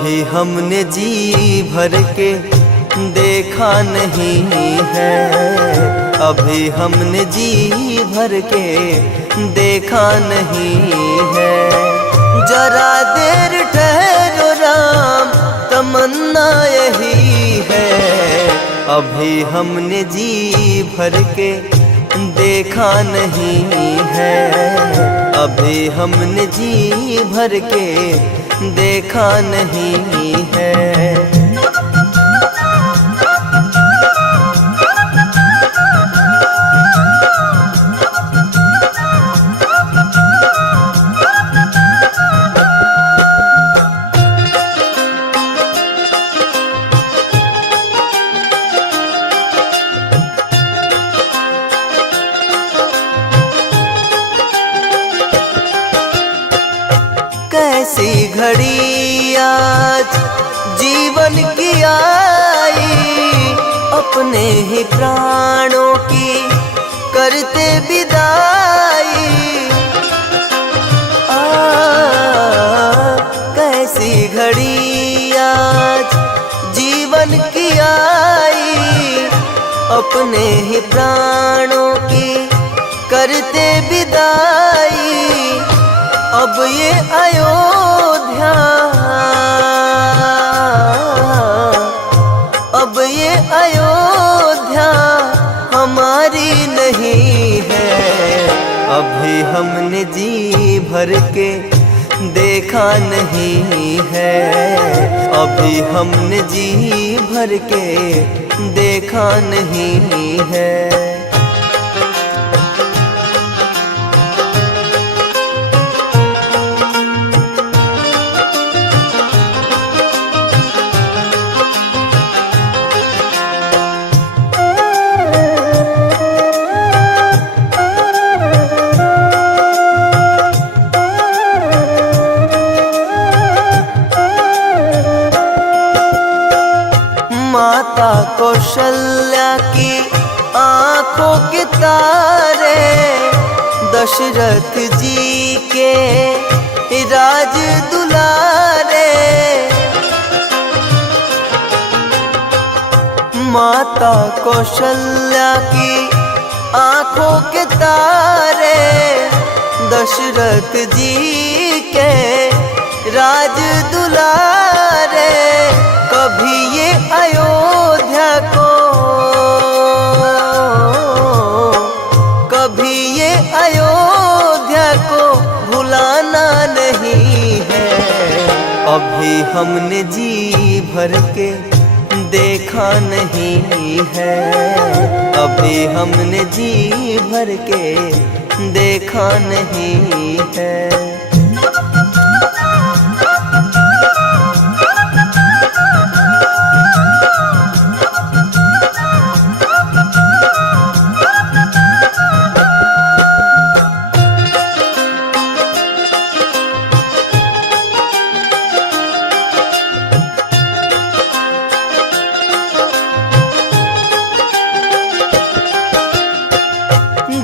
अभी हमने जी भर के देखा नहीं है, अभी हमने जी भर के देखा नहीं है। जरा देर ठहरो राम, तमन्ना यही है, अभी हमने जी भर के देखा नहीं है, अभी हमने जी भर के देखा नहीं है। कैसी घड़ी आज जीवन की आई, अपने ही प्राणों की करते विदाई। कैसी घड़ी आज जीवन की आई, अपने ही प्राणों की करते विदाई। अब ये अयोध्या, अब ये अयोध्या हमारी नहीं है, अभी हमने जी भर के देखा नहीं है, अभी हमने जी भर के देखा नहीं है। माता कौशल्या की आंखों के तारे, दशरथ जी के राज दुलारे। माता कौशल्या की आंखों के तारे, दशरथ जी के राज दुलारे। कभी ये अयोध्या को, कभी ये अयोध्या को भुलाना नहीं है, अभी हमने जी भर के देखा नहीं है, अभी हमने जी भर के देखा नहीं है।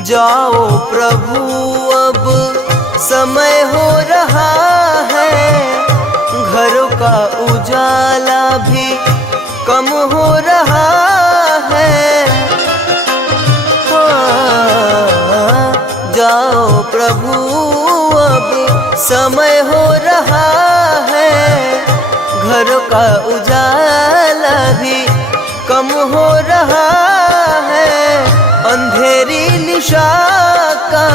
जाओ प्रभु अब समय हो रहा है, घरों का उजाला भी कम हो रहा है। जाओ प्रभु अब समय हो रहा है, घरों का उजाला भी कम हो रहा है। अंधेरी निशा का,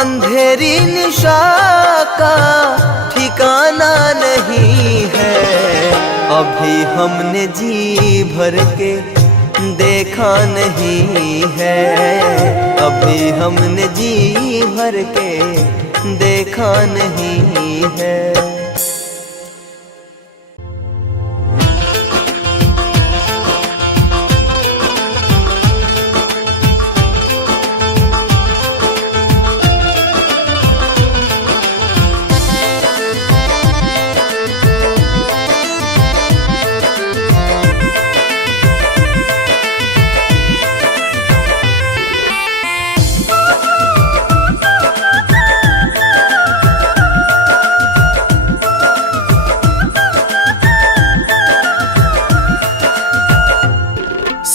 अंधेरी निशा का ठिकाना नहीं है, अभी हमने जी भर के देखा नहीं है, अभी हमने जी भर के देखा नहीं है।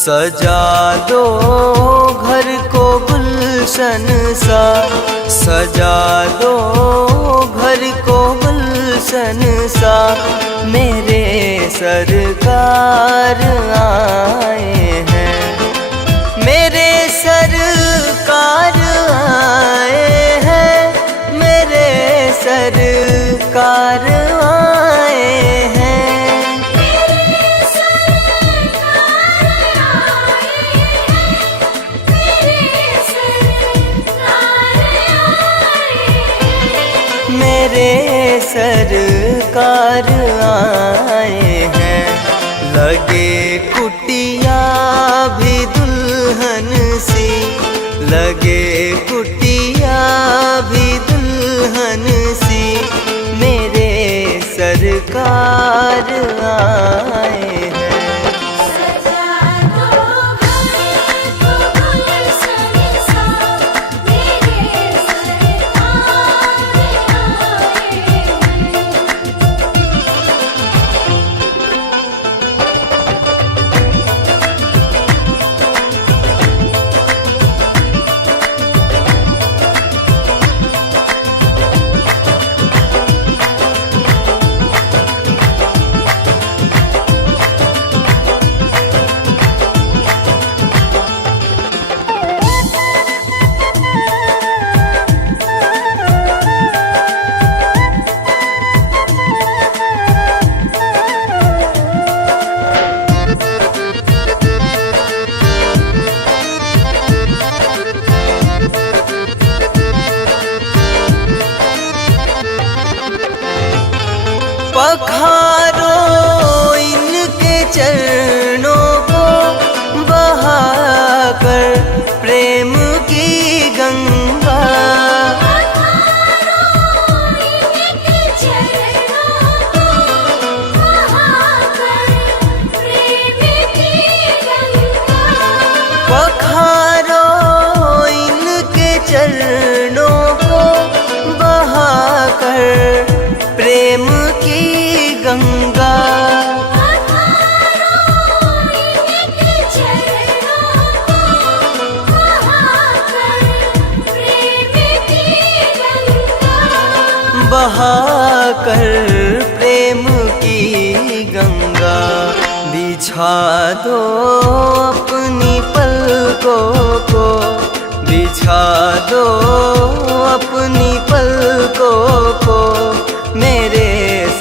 सजा दो घर को गुलशन सा, सजा दो घर को गुलशन सा, मेरे सरकार आए हैं, मेरे सरकार आए हैं, मेरे सरकार आए हैं। मेरे सरकार आए हैं, लगे कुटिया भी दुल्हन सी, लगे कुटिया भी दुल्हन सी, मेरे सरकार आए हैं। पखारो इनके चरणों को बहाकर प्रेम की गंगा, पखारो इनके चरणों को बहाकर प्रेम की गंगा, बहाकर प्रेम की गंगा, बिछा दो अपनी पलकों को, बिछा दो अपनी पलकों को, मेरे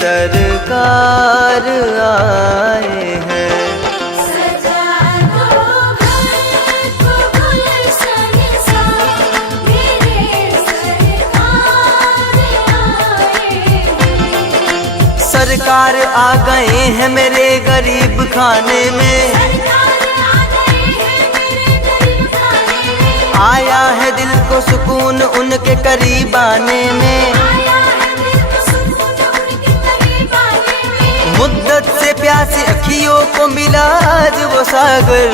सरकार आए हैं। सजा दो घर को गुलशन सा, मेरे सरकार आए हैं। सरकार आ गए हैं मेरे गरीब खाने में, आया है दिल को सुकून उनके करीब आने में, मुद्दत से प्यासी अखियों को मिला आज वो सागर,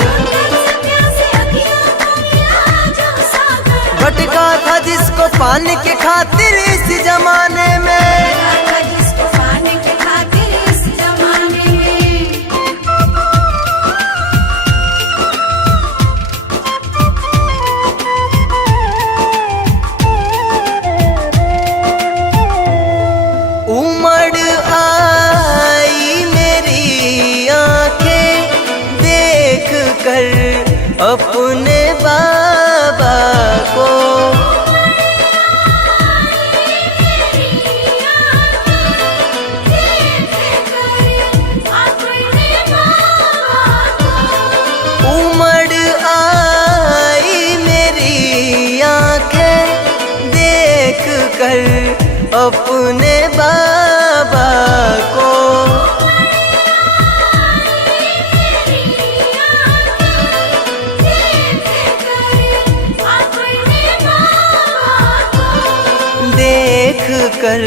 भटका था जिसको पाने के खातिर इस जमाने में, उमड़ आई मेरी आंखें देख कर अपने बाबा को, उमड़ आई मेरी आंखें देख कर अपने बाबा को, देख कर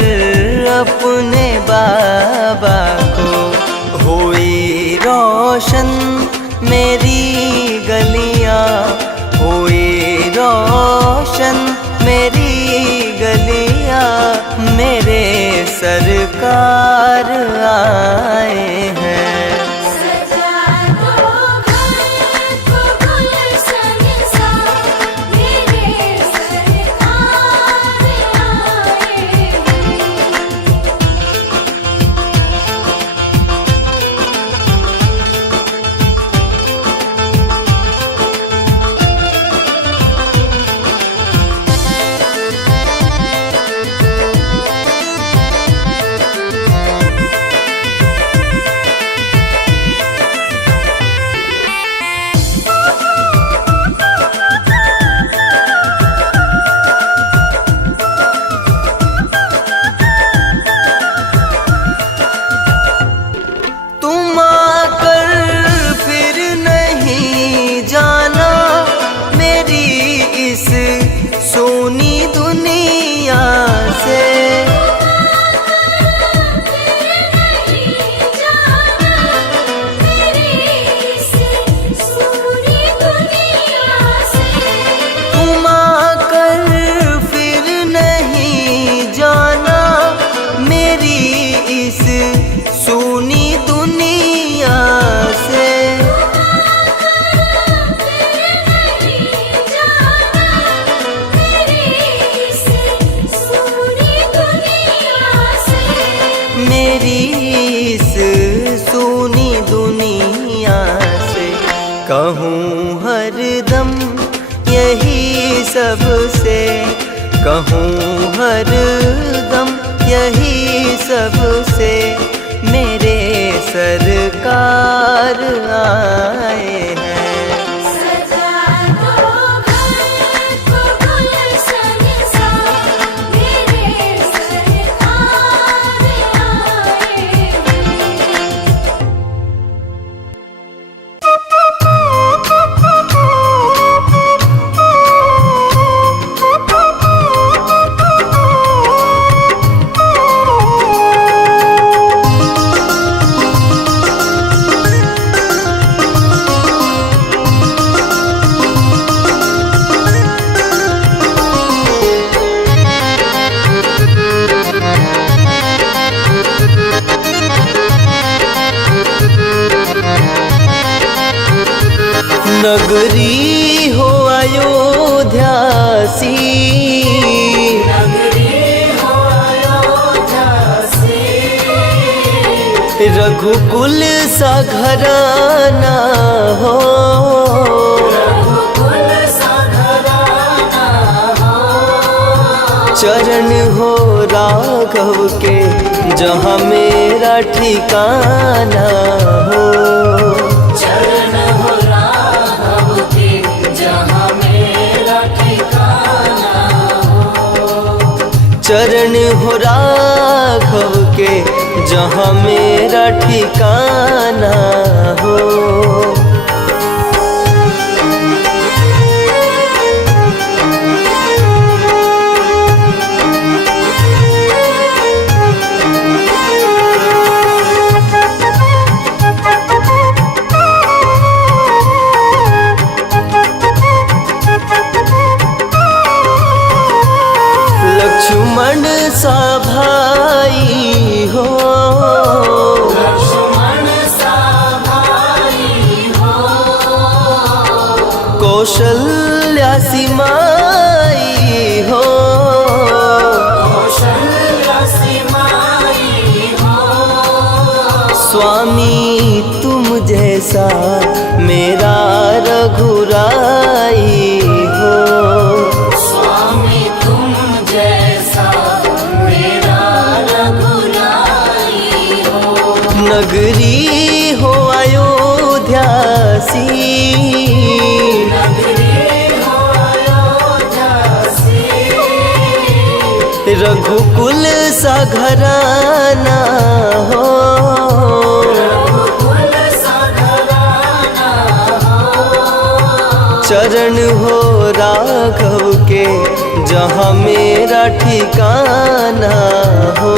अपने बाबा को, हुई रोशन मेरी गलियां, हुई रोशन मेरी गलियां, मेरे सरकार आए हैं। सजा दो घर कहूँ हरदम यही सबसे, कहूँ हरदम यही सबसे, मेरे सरकार आए हैं। सजा दो घर को गुलशन सा, मेरे सरकार आए हैं। नगरी हो अयोध्या सी, रघुकुल सा घराना हो, चरण हो राघव के जहाँ मेरा ठिकाना हो। चरण हो राघव के जहाँ मेरा ठिकाना हो। लक्ष्मण सा भाई हो, कौशल्या सी माई हो, स्वामी तुम जैसा मेरा रघुराई हो। नगरी हो अयोध्या सी, रघुकुल सा घराना हो, चरण हो राघव के जहाँ मेरा ठिकाना हो।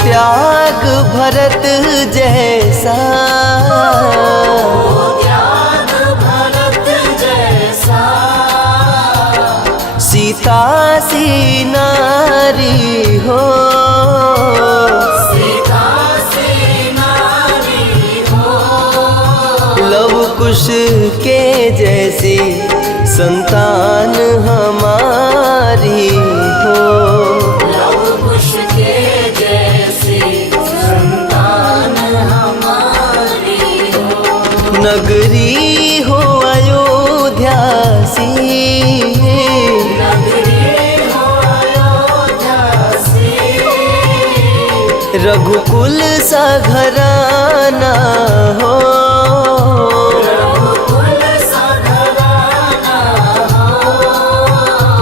त्याग भरत जैसा, सीता सी नारी हो, लव कुश के जैसी संतान हमारी हो। नगरी हो अयोध्या सी, रघुकुल सा घराना हो,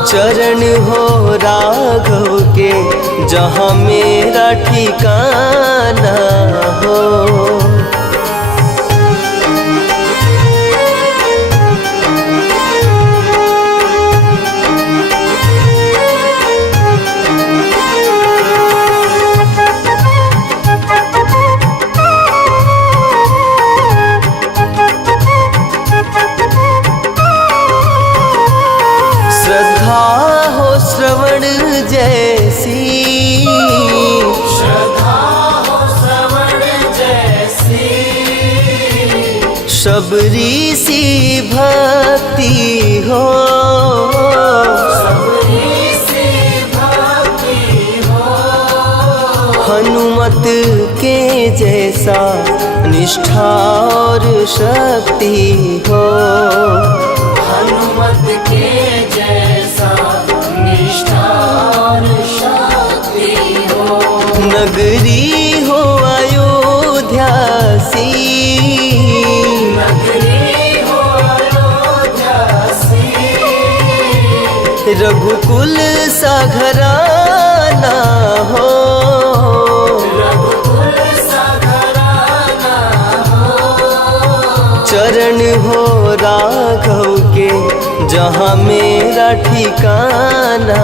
चरण हो राघव के जहाँ मेरा ठिकाना हो। श्रद्धा हो श्रवण जैसी, हनुमत के जैसा निष्ठा और शक्ति हो, हनुमत के जैसा निष्ठा और शक्ति हो। नगरी हो अयोध्या सी, नगरी हो अयोध्या सी, रघुकुल सा घराना हो, रघुकुल सा घराना हो। चरण हो राघव के जहाँ मेरा ठिकाना